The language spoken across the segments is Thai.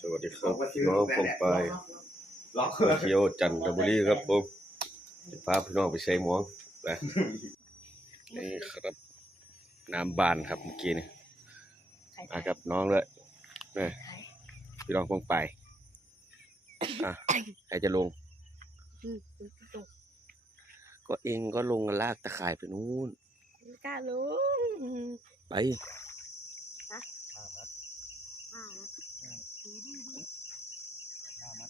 สวัสดีครับน้องปองปายล็อกมาเที่ยวจันทบุรีครับผมจะพาพี่น้องไปใช้หมองไปนี่ครับน้ำบานครับเมื่อกี้นี่มากับน้องเลยนี่พี่น้องปองปายอะใครจะลง ก็เองก็ลงลากตะข่ายไปนู้นไม่กล้าลงไป อ่านะ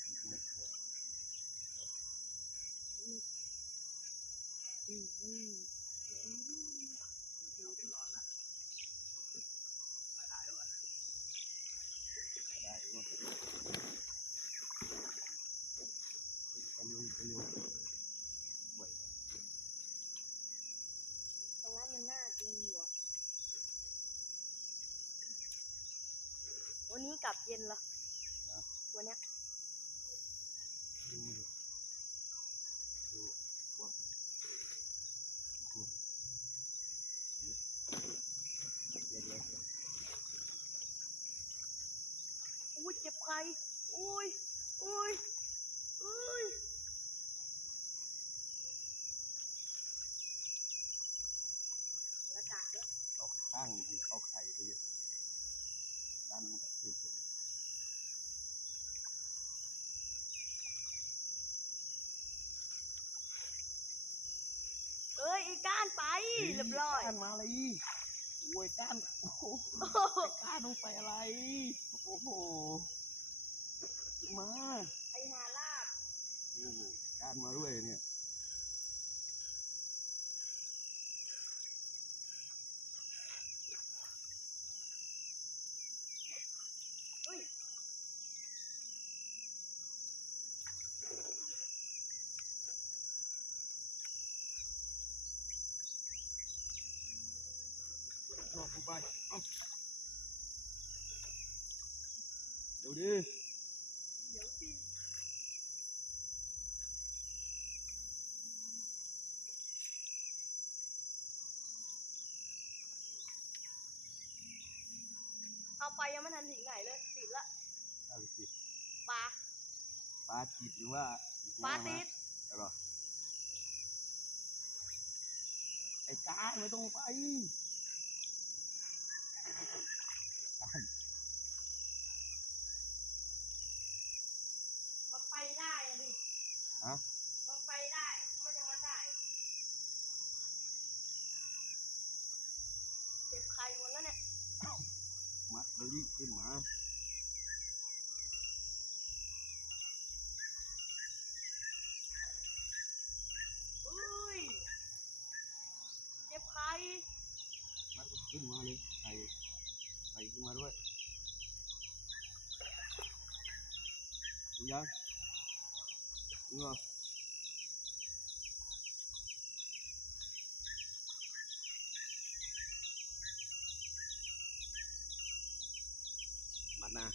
อืมอืมตรงนั้นมันน่าจริงอยู่อะวันนี้ กลับเย็นเหรอวันเนี้ยอุ้ยเจ็บใครอุ้ยอุ้ยอุ้ยแล้วด่าด้วยเอาข้างดิเอาไข่ไปเยอะดันครับคือผม เอ้ยไอ้ก้านไป เรียบร้อยก้านมาเลยโอ้ยก้านโอ้โหก้านลงไปอะไร โอ้โห มาไอ้หาลาบโอ้โหก้านมาด้วยเนี่ย อุ้ย ชอบลง ไปเอาเดี๋ยวดิเดี๋ยวสิเอาไปยังไม่ทันถึงไหนเลยติดละเอาไปติดปลาปลาติดหรือว่าปลาติดเอาเหรอไอ้ก้าไม่ต้องไป มันไปได้อะดิ ฮะ มันไปได้มันจะมาได้เจ็บใครหมดแล้วเนี่ย มัดแล้วรีบขึ้นมา อุ้ยเจ็บใคร มัดก็ขึ้นมาเลยใส่ใส่ขึ้น มาด้วยยังยังเหรอมัดนะ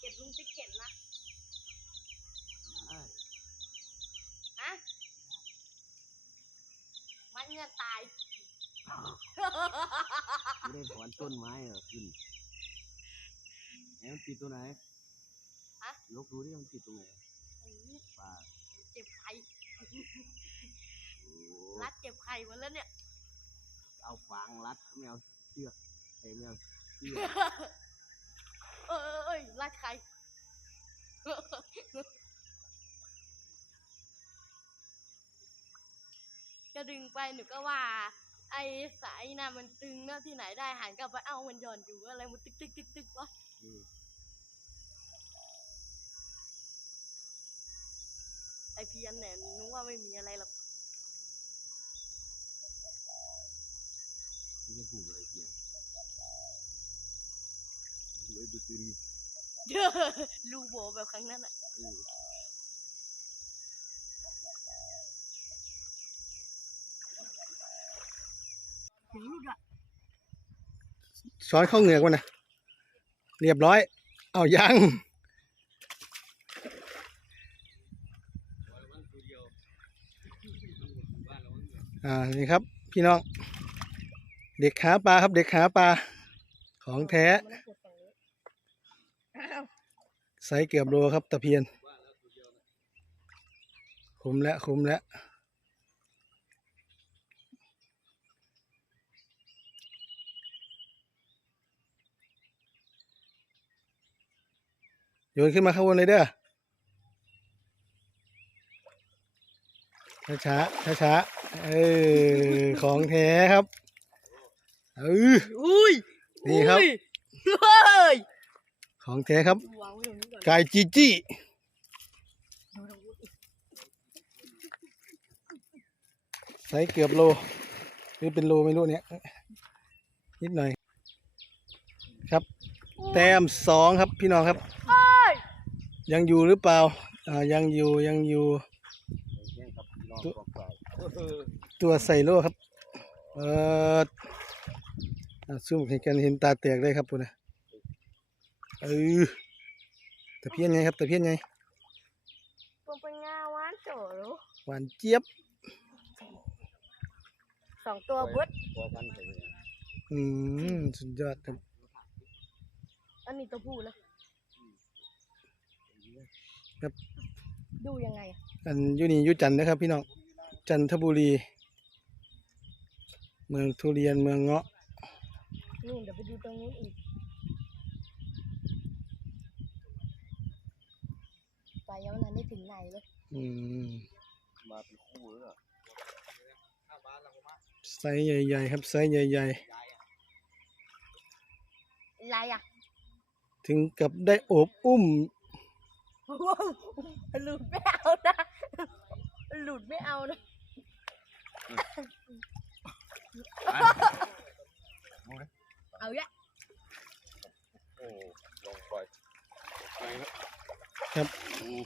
เก็บ ลุงติ๊กเก็ตนะได้ฮะมันเงื่อนตายไม่ได้ถอนต้นไม้เหรอขึ้นไหนมันติดตัวไหนฮะยกดูดิมันติดตรงไหนปลาเจ็บใครโอ้รัดเจ็บใครหมดแล้วเนี่ย เอาฟางรัดไม่เอาเชือกไอ้ไม่เอาเชือก ดึง ไปหนูก็ว่า ไอ้สายน่ะมันตึงเนาะที่ไหนได้หันกลับไปเอ้ามันหย่อนอยู่อะไรมันตึกตึกตึกตึกวะไอเพียนเนี่ยนึกว่าไม่มีอะไรหรอกนี่หูอะไรเพียงหูไอ้บุตรีเด้อลูโบแบบครั้งนั้นอะถึงลูกอ่ ช้อนเข้าเหงือกมันนะเรียบร้อย เอายังอ่านี่ครับ พี่น้อง เด็กหาปลาครับ เด็กหาปลาของแท้มันต้องกดฝั่งนี้อ้าวไซส์เกือบโลครับตะเพียน คุ้มแล้วคุ้มแล้ว โยนขึ้นมาข้างบนเลยเด้อช้าช้าช้าช้าๆเออของแท้ครับเอออุ้ยนี่ครับอุ้ยเฮ้ยของแท้ครับวางไว้ตรงนี้ก่อนไก่จีจี้ดูตรงนู้นอีกไซส์เกือบโลหรือเป็นโลไม่รู้เนี่ยนิดหน่อย ครับ แต้มสองครับพี่น้องครับเอ้ ยยังอยู่หรือเปล่าอ่ายังอยู่ยังอยู่ ตัวตัวใส่โลครับเอออะซูมให้กันเห็นตาแตกเลยครับปุ่นนะเออตะเพียนไงครับตะเพียนไงมันเป็นงาหวานโจหรือหวานเจี๊ยบสองตัวเบิดอืมสุดยอดครับอันนี้ตัวผู้นะ ครับ ดูยังไงอะอันอยูนี่อยูจันทร์นะครับพี่น้องจันทบุรี เมืองทุเรียนเมืองเงาะนู่นเดี๋ยวไปดูตรงนู้นอีก ไปยังนั้นได้ถึงไหนเลยอืมมาเป็นคู่แล้วเหรอไซส์ใหญ่ๆครับไซส์ใหญ่ อะไรอะ ๆ ถึงกับได้โอบอุ้ม หลุดไม่เอานะ หลุดไม่เอานะเอาแยะโอ้ลองปล่อยไปครับ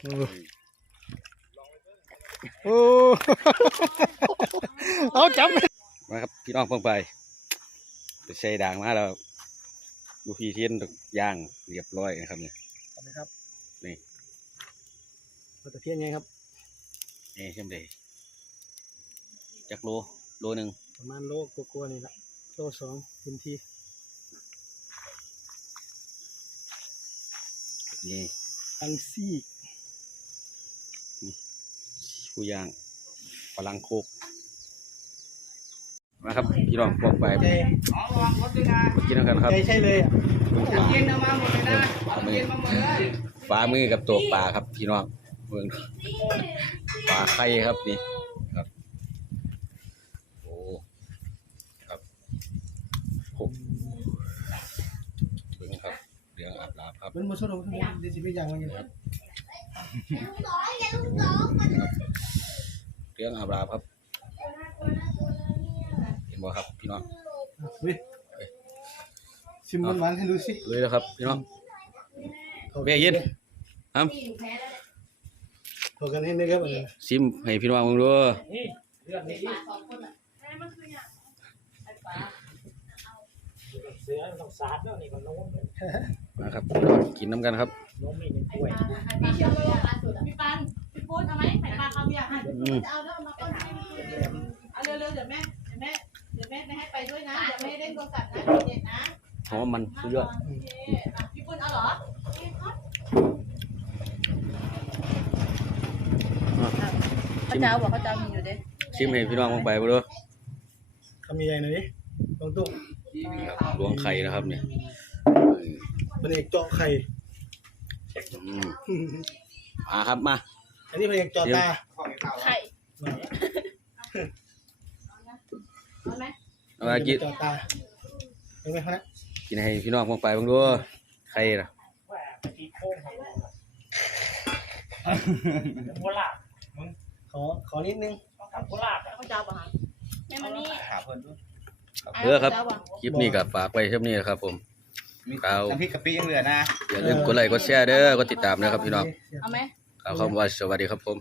ครับโอ้โอ้เอาจับมาครับพี่น้องเพิ่งไปไปใช้ด่างมาแล้วดูพี่เทียนย่างเรียบร้อยนะครับเนี่ยนะครับนี่ ปลาตะเพียนไงครับเอ้เข้มเลยจักโลโลหนึ่งประมาณโลกลัวๆนี่ละโลสองเต็มที่นี่อังซี่ผู้ย่างพลังโคกมาครับพี่น้องพวกไปใจกินแล้วกันครับใจใช่เลยอะปลามือปลามือกับตัวปลาครับพี่น้อง เมืองปลาไข่ครับนี่ครับโอ้ครับโอ้ถึงครับเรื่องอาบลาบครับมันมาสนุกทั้งหมดเดี๋ยวสิไปอย่างมันกันครับเรื่องอาบลาบครับเห็นบ่ครับพี่น้องเฮ้ยชิมมันหวานๆให้ดูสิเลยแล้วครับพี่น้องเบียร์เย็นครับ พอกันให้นะครับเออซิมให้พี่น้องมึงดูมาครับพี่น้องกินน้ำกันครับพี่เชื่อว่าปลาสุดพี่ปันพี่พูดเอาไหมไข่ปลาคาเวียร์อะอืมจะเอาแล้วเอามาก้อนให้เอาเร็วๆเดี๋ยวแม่เดี๋ยวแม่เดี๋ยวแม่ไม่ให้ไปด้วยนะเดี๋ยวไม่ให้เล่นโทรศัพท์นะเด็ดนะหอมมันสุดยอด โอเคอะพี่ปุ้นเอาเหรอ เขาเจ้าบอกเขาเจ้ามีอยู่เด้ชิมให้พี่น้องมึงไปบ่ดูคำใหญ่ๆหน่อยดิลองตุ้มนี่ครับลวงไข่นะครับเนี่ยเป็นเอกเจาะไข่ อืมมาครับมา อันนี้เป็นเอกเจาะตาไข่เอามากินต่อตาเห็นไหมครับนะกินให้พี่น้องมองไปบ้างดูใครล่ะโคราช ขอขอนิดนึงทำโคราชเขาจะเอาปะฮะแม่มันนี่หาเพิ่นด้วยเด้อครับ คลิปนี้ก็ฝากไว้เท่านี้นะครับ ผมมีเอาน้ำพริกกะปิยังเหลือนะ อย่าลืมกดไลค์กดแชร์เด้อกดติดตามนะครับพี่น้องเอาไหมกล่าวคำว่าสวัสดีครับผม